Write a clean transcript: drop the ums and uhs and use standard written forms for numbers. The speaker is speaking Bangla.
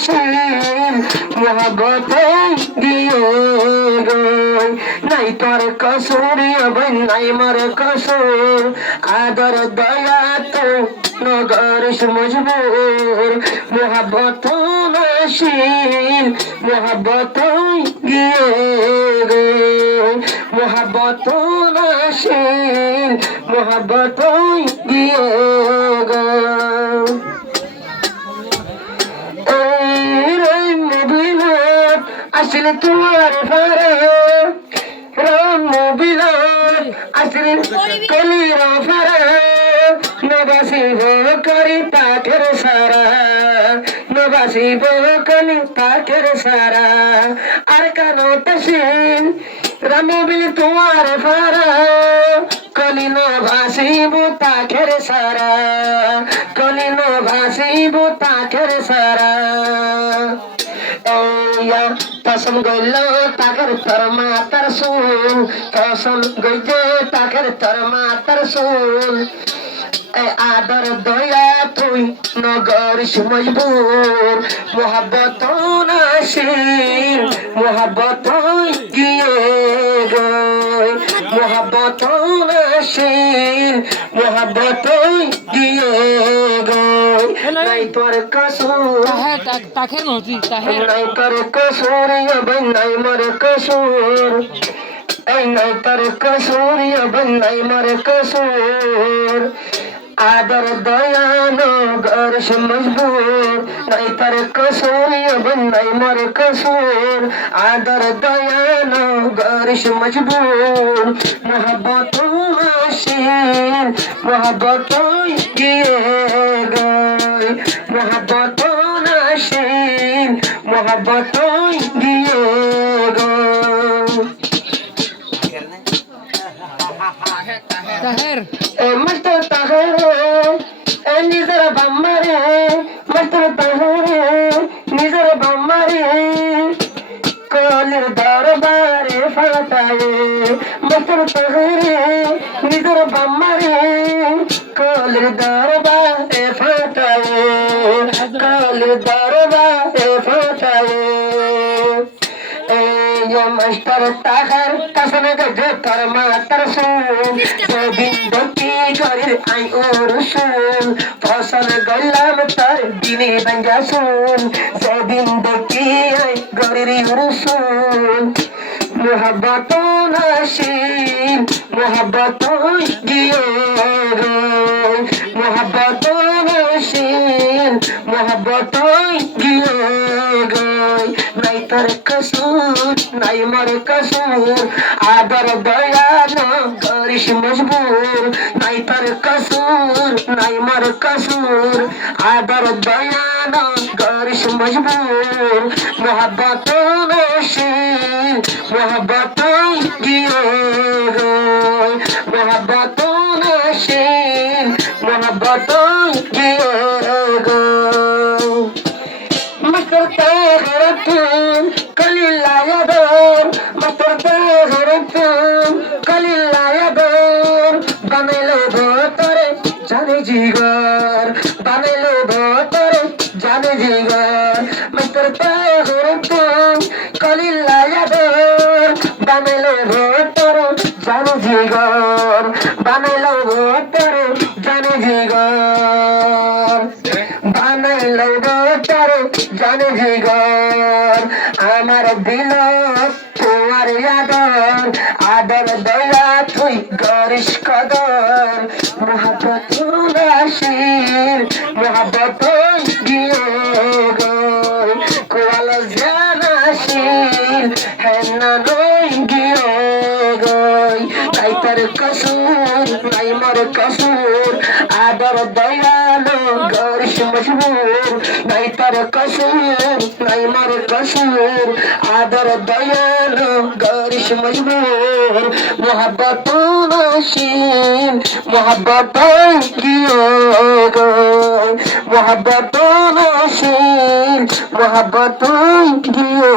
নাশিন মোহাব্বত গিয়ে গই নাই তোর কসুর অবন নাই মর কসুর আদর দয়া তো নগর মজবুর মোহাব্বত নাশিন মোহাব্বত গিয়ে গই মোহাব্বত নাশিন মোহাব্বত গিয়ে গই আসলে তোমার ফারে রাম বিলাস আসলে কলির ফারে নবাসি করি পাখের সারা নবাসি কলি পাখের সারা আর কানো তসিন রাম বিল তোমার ফারা কলি নবাসি পাখের সারা কলি নবাসি পাখের সারা कसम गइलो ताकर तरमा तरसुन कसम गइजे ताकर तरमा तरसुन आदर दया तुई नगर मजबूर मोहब्बत नाशिन मोहब्बत गिए गई मोहब्बत नाशिन मोहब्बत गिए गई नहीं तोर कसूर ताखेर नहोती ताखेर नहीं तोर कसूर अब नहीं मर कसूर नहीं तोर कसूर अब नहीं मर कसूर आदर दया नगर मजबूर नहीं तर कसूर अब नहीं मर कसूर आदर दया नगर मजबूर मोहब्बत नाशिन मोहब्बत गिए गई मोहब्बत नाशिन मोहब्बत गिए गई ताहेर मस्त ताहेरे निजर बम्मरे मस्त ताहेरे निजर बम्मरे कलिर दरबारे फाटाए मस्त ताहेरे निजर बम्मरे कलिर दरबारे फाटाए कलिर दरबारे फाटाए मास्टर ताहर कसम गजे तरमा तरसुन दिन बंती करिर आई और सुन फसल गल्लाम तर दिने बंजासुन दिन बंती आई गरिरी उरुसुन मोहब्बत नाशिन मोहब्बत गिए गई मोहब्बत नाशिन मोहब्बत गिए गई नहीं तर कसूर नहीं मर कसूर आदर दया नगर मजबूर नहीं तर कसूर नहीं मर कसूर आदर दया नगर मजबूर मोहब्बत नाशिन मोहब्बत गिए गई मोहब्बत नाशिन मोहब्बत गिए गई मस्तर हरतुन कलिला यादर मस्तर हरतुन कलिला यादर बनेलो भोतरे जाने जिगर बनेलो भोतरे जाने जिगर मस्तर हरतुन कलिला यादर बनेलो भोतरे जाने जिगर बनेलो भोतरे जाने जिगर बनेलो भोतरे जाने जिगर আমার দিল তোমার আদর আদর দয়া তুই করিস কদর মোহাব্বত নাশিন মোহাব্বত গিয়ে গই কোয়াল জানাশিন হেনা নই গিয়ে গই নাই তার কসুর নাই মর কসুর আদর দয়া নগরিস মজবুর নাই তার কসুর নাই মর কসুর आदर दया नगर मजबूर मोहब्बत नाशिन मोहब्बत गिए गई मोहब्बत नाशिन मोहब्बत गिए